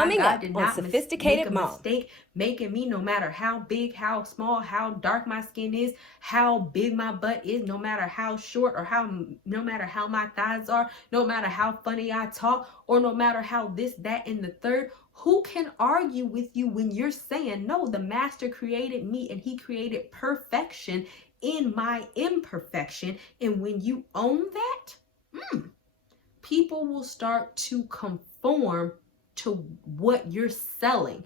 Coming God up did on not Sophisticated make a Mom. mistake making me, no matter how big, how small, how dark my skin is, how big my butt is, no matter how short or no matter how my thighs are, no matter how funny I talk, or no matter how this, that, and the third. Who can argue with you when you're saying, no, the master created me and he created perfection in my imperfection? And when you own that, people will start to conform to what you're selling.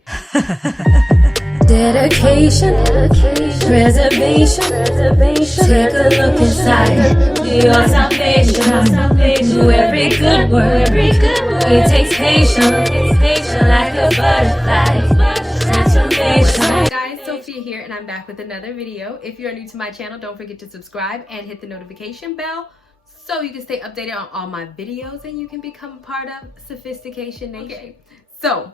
Dedication, preservation, take a look inside your salvation. Do every good work, it takes patience, like a butterfly. Hi guys, Sophia here, and I'm back with another video. If you're new to my channel, don't forget to subscribe and hit the notification bell so you can stay updated on all my videos and you can become a part of Sophistication Nation. Okay. So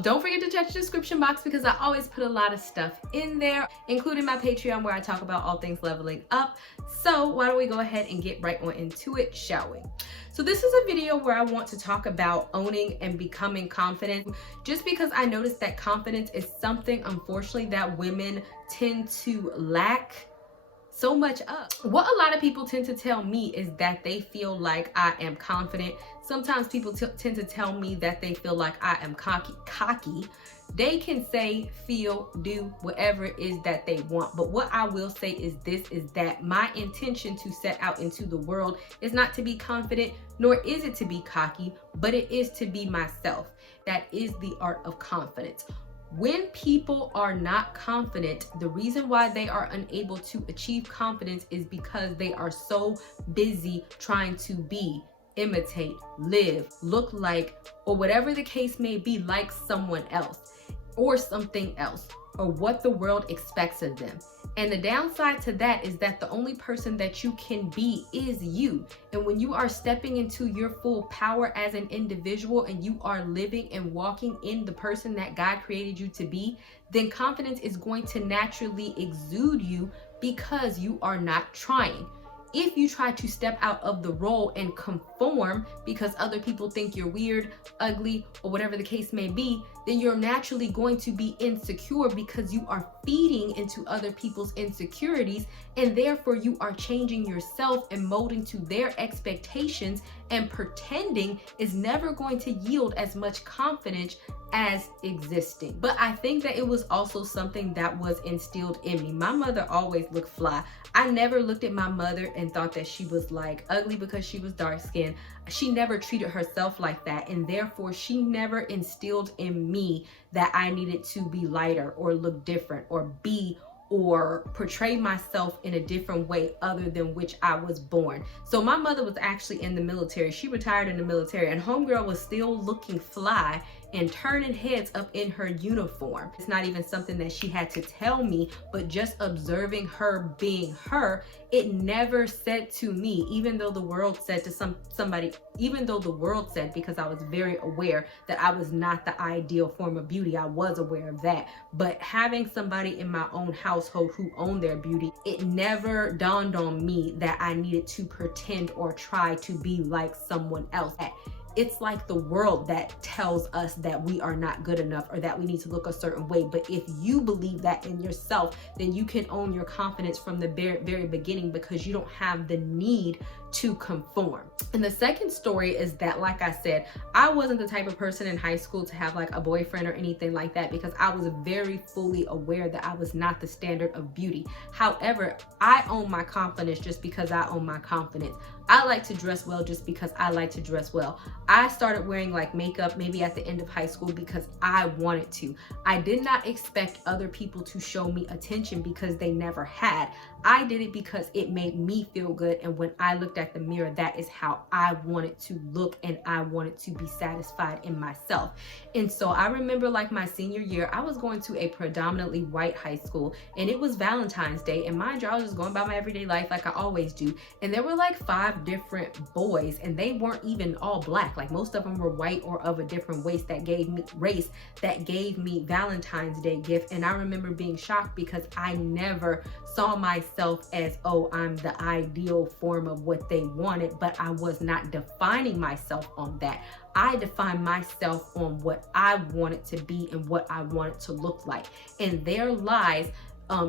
don't forget to check the description box because I always put a lot of stuff in there, including my Patreon where I talk about all things leveling up. So why don't we go ahead and get right on into it, shall we? So this is a video where I want to talk about owning and becoming confident, just because I noticed that confidence is something, unfortunately, that women tend to lack so much of. What a lot of people tend to tell me is that they feel like I am confident. Sometimes people tend to tell me that they feel like I am cocky. They can say, feel, do whatever it is that they want. But what I will say is this, is that my intention to set out into the world is not to be confident, nor is it to be cocky, but it is to be myself. That is the art of confidence. When people are not confident, the reason why they are unable to achieve confidence is because they are so busy trying to be, imitate, live, look like, or whatever the case may be, like someone else or something else, or what the world expects of them. And the downside to that is that the only person that you can be is you. And when you are stepping into your full power as an individual and you are living and walking in the person that God created you to be, then confidence is going to naturally exude you because you are not trying. If you try to step out of the role and conform because other people think you're weird, ugly, or whatever the case may be, then you're naturally going to be insecure because you are feeding into other people's insecurities, and therefore you are changing yourself and molding to their expectations, and pretending is never going to yield as much confidence as existing. But I think that it was also something that was instilled in me. My mother always looked fly. I never looked at my mother and thought that she was like ugly because she was dark skinned. She never treated herself like that, and therefore she never instilled in me that I needed to be lighter or look different or be or portray myself in a different way other than which I was born. So my mother was actually in the military. She retired in the military, and homegirl was still looking fly and turning heads up in her uniform. It's not even something that she had to tell me, but just observing her being her, it never said to me, even though the world said to somebody, even though the world said, because I was very aware that I was not the ideal form of beauty, I was aware of that. But having somebody in my own household who owned their beauty, it never dawned on me that I needed to pretend or try to be like someone else. It's like the world that tells us that we are not good enough or that we need to look a certain way. But if you believe that in yourself, then you can own your confidence from the very beginning, because you don't have the need to conform. And the second story is that, like I said, I wasn't the type of person in high school to have like a boyfriend or anything like that, because I was very fully aware that I was not the standard of beauty. However, I own my confidence just because I own my confidence. I like to dress well just because I like to dress well. I started wearing like makeup maybe at the end of high school because I wanted to. I did not expect other people to show me attention because they never had. I did it because it made me feel good, and when I looked at the mirror, that is how I wanted to look, and I wanted to be satisfied in myself. And so I remember like my senior year, I was going to a predominantly white high school, and it was Valentine's Day, and mind you, I was just going about my everyday life like I always do, and there were like 5 different boys, and they weren't even all black. Like most of them were white or of a different race that gave me Valentine's Day gift. And I remember being shocked because I never saw myself as, oh, I'm the ideal form of what they wanted, but I was not defining myself on that. I define myself on what I want it to be and what I want it to look like. And there lies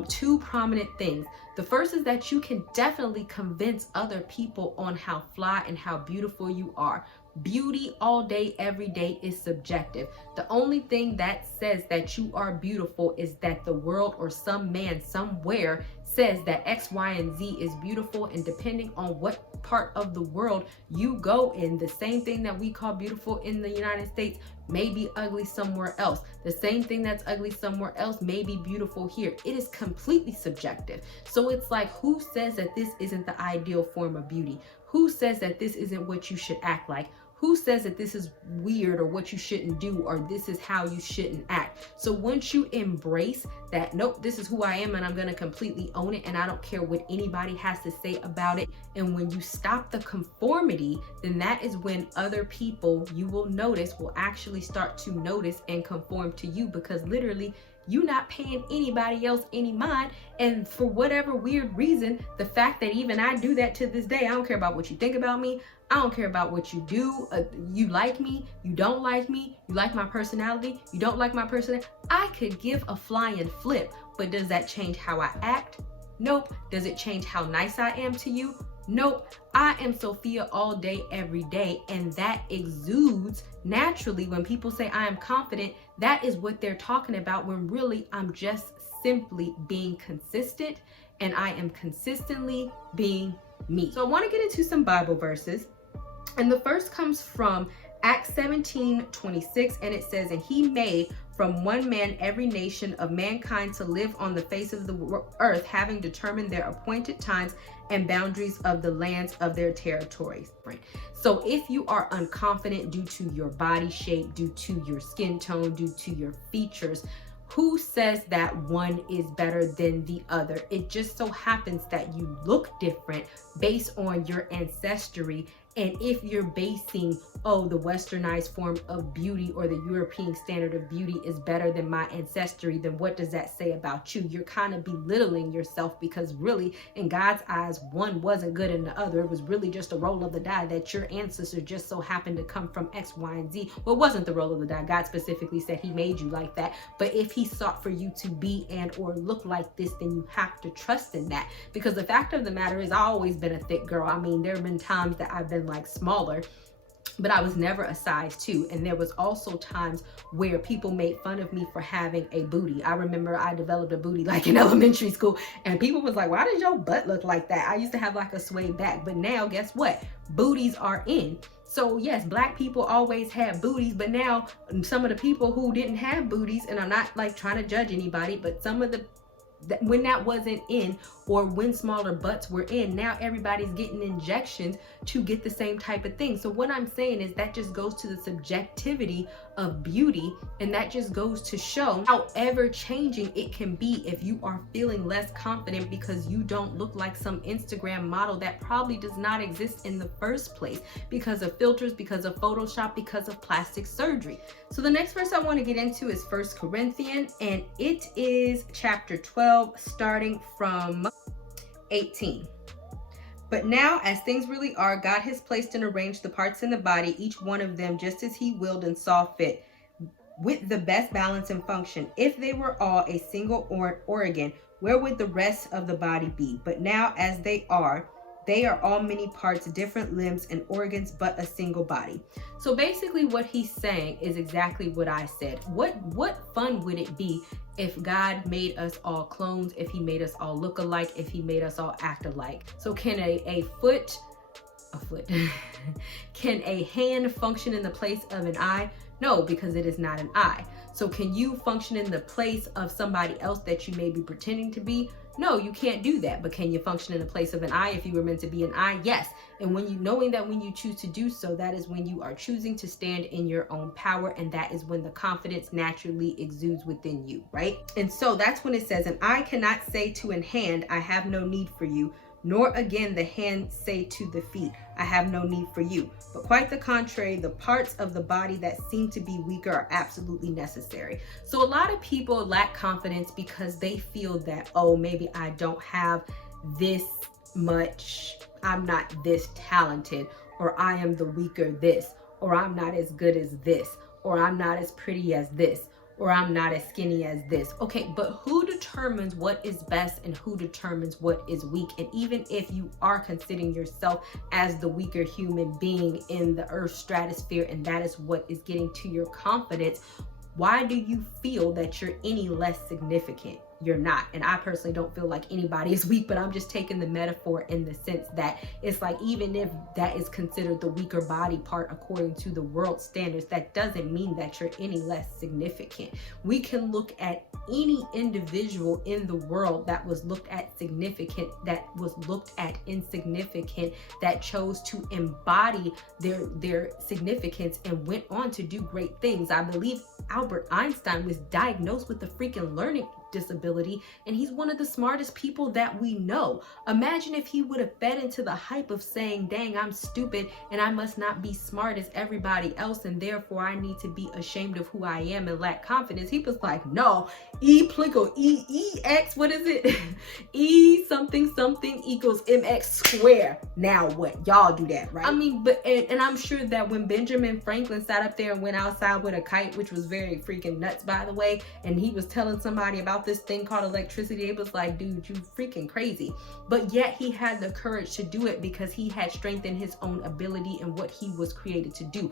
two prominent things. The first is that you can definitely convince other people on how fly and how beautiful you are. Beauty all day, every day is subjective. The only thing that says that you are beautiful is that the world or some man somewhere says that X, Y, and Z is beautiful, and depending on what part of the world you go in, the same thing that we call beautiful in the United States may be ugly somewhere else. The same thing that's ugly somewhere else may be beautiful here. It is completely subjective. So it's like, who says that this isn't the ideal form of beauty? Who says that this isn't what you should act like? Who says that this is weird or what you shouldn't do or this is how you shouldn't act? So once you embrace that, nope, this is who I am and I'm going to completely own it and I don't care what anybody has to say about it. And when you stop the conformity, then that is when other people, you will notice, will actually start to notice and conform to you, because literally you're not paying anybody else any mind. And for whatever weird reason, the fact that even I do that to this day, I don't care about what you think about me. I don't care about what you do. You like me, you don't like me, you like my personality, you don't like my personality. I could give a flying flip, but does that change how I act? Nope. Does it change how nice I am to you? Nope. I am Sophia all day, every day, and that exudes naturally. When people say I am confident, that is what they're talking about, when really I'm just simply being consistent, and I am consistently being me. So I want to get into some Bible verses. And the first comes from Acts 17:26, and it says, and he made from one man every nation of mankind to live on the face of the earth, having determined their appointed times and boundaries of the lands of their territories. So if you are unconfident due to your body shape, due to your skin tone, due to your features, who says that one is better than the other? It just so happens that you look different based on your ancestry. And if you're basing, oh, the westernized form of beauty or the European standard of beauty is better than my ancestry, then what does that say about you? You're kind of belittling yourself, because really, in God's eyes, one wasn't good than the other. It was really just a roll of the die that your ancestors just so happened to come from X, Y, and Z. Well, it wasn't the roll of the die. God specifically said he made you like that. But if he sought for you to be and or look like this, then you have to trust in that. Because the fact of the matter is, I've always been a thick girl. I mean, there have been times that I've been like smaller, but I was never a size 2. And there was also times where people made fun of me for having a booty. I remember I developed a booty like in elementary school, and people was like, why does your butt look like that? I used to have like a sway back, but now guess what? Booties are in. So yes, black people always had booties, but now some of the people who didn't have booties, and I'm not like trying to judge anybody, but some of the when that wasn't in, or when smaller butts were in, now everybody's getting injections to get the same type of thing. So what I'm saying is that just goes to the subjectivity of beauty, and that just goes to show how ever changing it can be if you are feeling less confident because you don't look like some Instagram model that probably does not exist in the first place, because of filters, because of Photoshop, because of plastic surgery. So the next verse I want to get into is 1 Corinthians, and it is chapter 12, starting from 18. But now, as things really are, God has placed and arranged the parts in the body, each one of them just as he willed and saw fit, with the best balance and function. If they were all a single organ, where would the rest of the body be? But now, as they are all many parts, different limbs and organs, but a single body. So basically what he's saying is exactly what I said. What fun would it be if God made us all clones, if he made us all look alike, if he made us all act alike? So can a foot can a hand function in the place of an eye? No, because it is not an eye. So can you function in the place of somebody else that you may be pretending to be? No, you can't do that. But can you function in the place of an eye if you were meant to be an eye? Yes. And when you knowing that when you choose to do so, that is when you are choosing to stand in your own power, and that is when the confidence naturally exudes within you, right? And so that's when it says, an eye cannot say to an hand, I have no need for you, nor again the hand say to the feet, I have no need for you. But quite the contrary, the parts of the body that seem to be weaker are absolutely necessary. So a lot of people lack confidence because they feel that, oh, maybe I don't have this much, I'm not this talented, or I am the weaker this, or I'm not as good as this, or I'm not as pretty as this, or I'm not as skinny as this. Okay, but who determines what is best and who determines what is weak? And even if you are considering yourself as the weaker human being in the earth stratosphere, and that is what is getting to your confidence, why do you feel that you're any less significant? You're not. And I personally don't feel like anybody is weak, but I'm just taking the metaphor in the sense that it's like, even if that is considered the weaker body part according to the world standards, that doesn't mean that you're any less significant. We can look at any individual in the world that was looked at significant, that was looked at insignificant, that chose to embody their significance and went on to do great things. I believe Albert Einstein was diagnosed with a freaking learning disability, and he's one of the smartest people that we know. Imagine if he would have fed into the hype of saying, dang, I'm stupid and I must not be smart as everybody else, and therefore I need to be ashamed of who I am and lack confidence. He was like, no, what is it? E something something equals mx square. Now what? Y'all do that, right? I mean, but and I'm sure that when Benjamin Franklin sat up there and went outside with a kite, which was very freaking nuts, by the way, and he was telling somebody about this thing called electricity, it was like, dude, you freaking crazy. But yet he had the courage to do it because he had strength in his own ability and what he was created to do.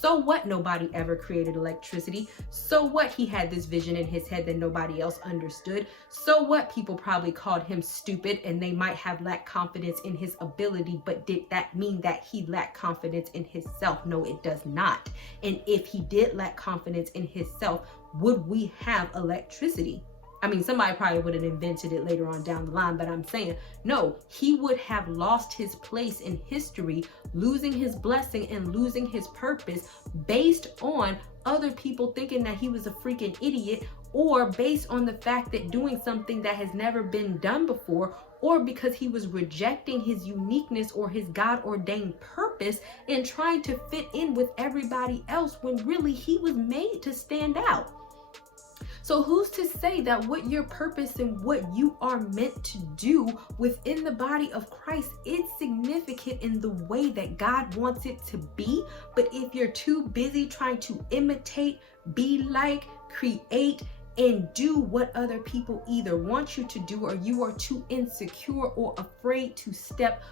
So what? Nobody ever created electricity. So what? He had this vision in his head that nobody else understood. So what? People probably called him stupid, and they might have lacked confidence in his ability, but did that mean that he lacked confidence in himself? No, it does not. And if he did lack confidence in himself, would we have electricity? I mean, somebody probably would have invented it later on down the line, but I'm saying, no, he would have lost his place in history, losing his blessing and losing his purpose based on other people thinking that he was a freaking idiot, or based on the fact that doing something that has never been done before, or because he was rejecting his uniqueness or his God-ordained purpose and trying to fit in with everybody else when really he was made to stand out. So who's to say that what your purpose and what you are meant to do within the body of Christ is significant in the way that God wants it to be? But if you're too busy trying to imitate, be like, create, and do what other people either want you to do, or you are too insecure or afraid to step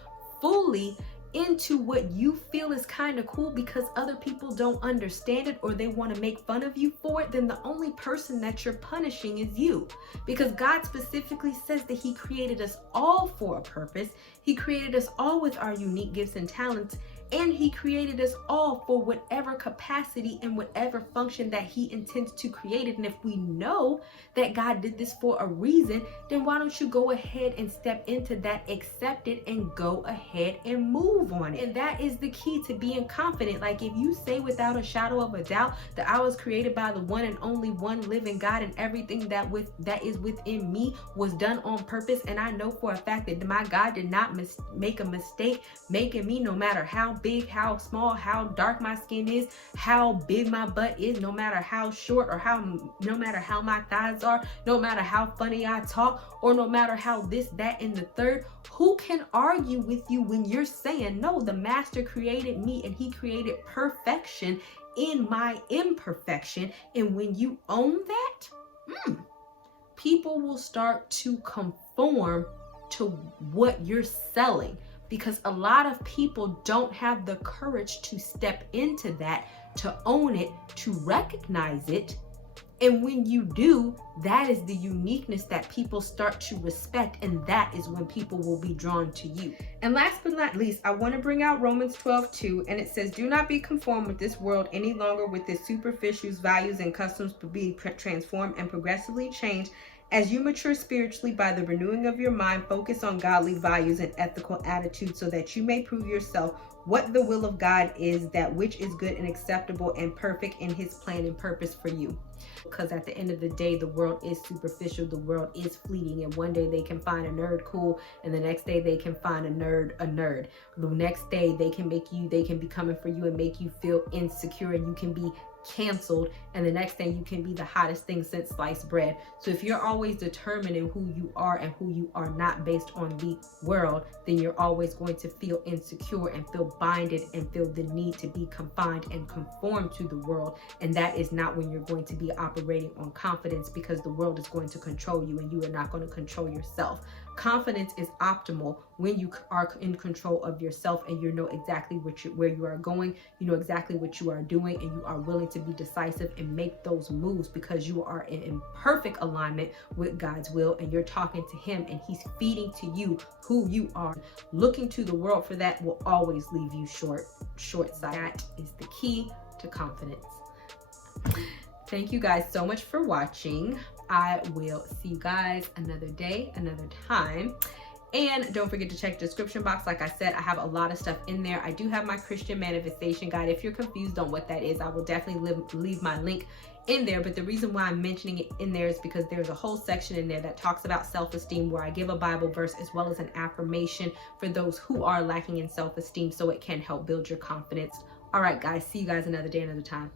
fully into what you feel is kind of cool because other people don't understand it or they want to make fun of you for it, then the only person that you're punishing is you. Because God specifically says that he created us all for a purpose. He created us all with our unique gifts and talents, and he created us all for whatever capacity and whatever function that he intends to create it. And if we know that God did this for a reason, then why don't you go ahead and step into that, accept it, and go ahead and move on it? And that is the key to being confident. Like, if you say without a shadow of a doubt that I was created by the one and only one living God, and everything that is within me was done on purpose, and I know for a fact that my God did not make a mistake making me, no matter how big, how small, how dark my skin is, how big my butt is, no matter how short or no matter how my thighs are, no matter how funny I talk, or no matter how this, that, and the third. Who can argue with you when you're saying, no, the master created me and he created perfection in my imperfection? And when you own that, people will start to conform to what you're selling. Because a lot of people don't have the courage to step into that, to own it, to recognize it. And when you do, that is the uniqueness that people start to respect, and that is when people will be drawn to you. And last but not least, I want to bring out Romans 12:2, and it says, do not be conformed with this world any longer with its superficial values and customs, but be transformed and progressively changed as you mature spiritually by the renewing of your mind. Focus on godly values and ethical attitudes so that you may prove yourself what the will of God is, that which is good and acceptable and perfect in his plan and purpose for you. Because at the end of the day, the world is superficial, the world is fleeting, and one day they can find a nerd cool, and the next day they can find a nerd. The next day they can be coming for you and make you feel insecure, and you can be canceled, and the next thing you can be the hottest thing since sliced bread. So if you're always determining who you are and who you are not based on the world, then you're always going to feel insecure and feel binded and feel the need to be confined and conform to the world. And that is not when you're going to be operating on confidence, because the world is going to control you and you are not going to control yourself. Confidence is optimal when you are in control of yourself and you know exactly where you are going, you know exactly what you are doing, and you are willing to be decisive and make those moves because you are in perfect alignment with God's will, and you're talking to him and he's feeding to you who you are. Looking to the world for that will always leave you short-sighted. That is the key to confidence. Thank you guys so much for watching. I will see you guys another day, another time. And don't forget to check the description box. Like I said, I have a lot of stuff in there. I do have my Christian manifestation guide. If you're confused on what that is, I will definitely leave my link in there. But the reason why I'm mentioning it in there is because there's a whole section in there that talks about self-esteem, where I give a Bible verse as well as an affirmation for those who are lacking in self-esteem, so it can help build your confidence. All right, guys, see you guys another day, another time.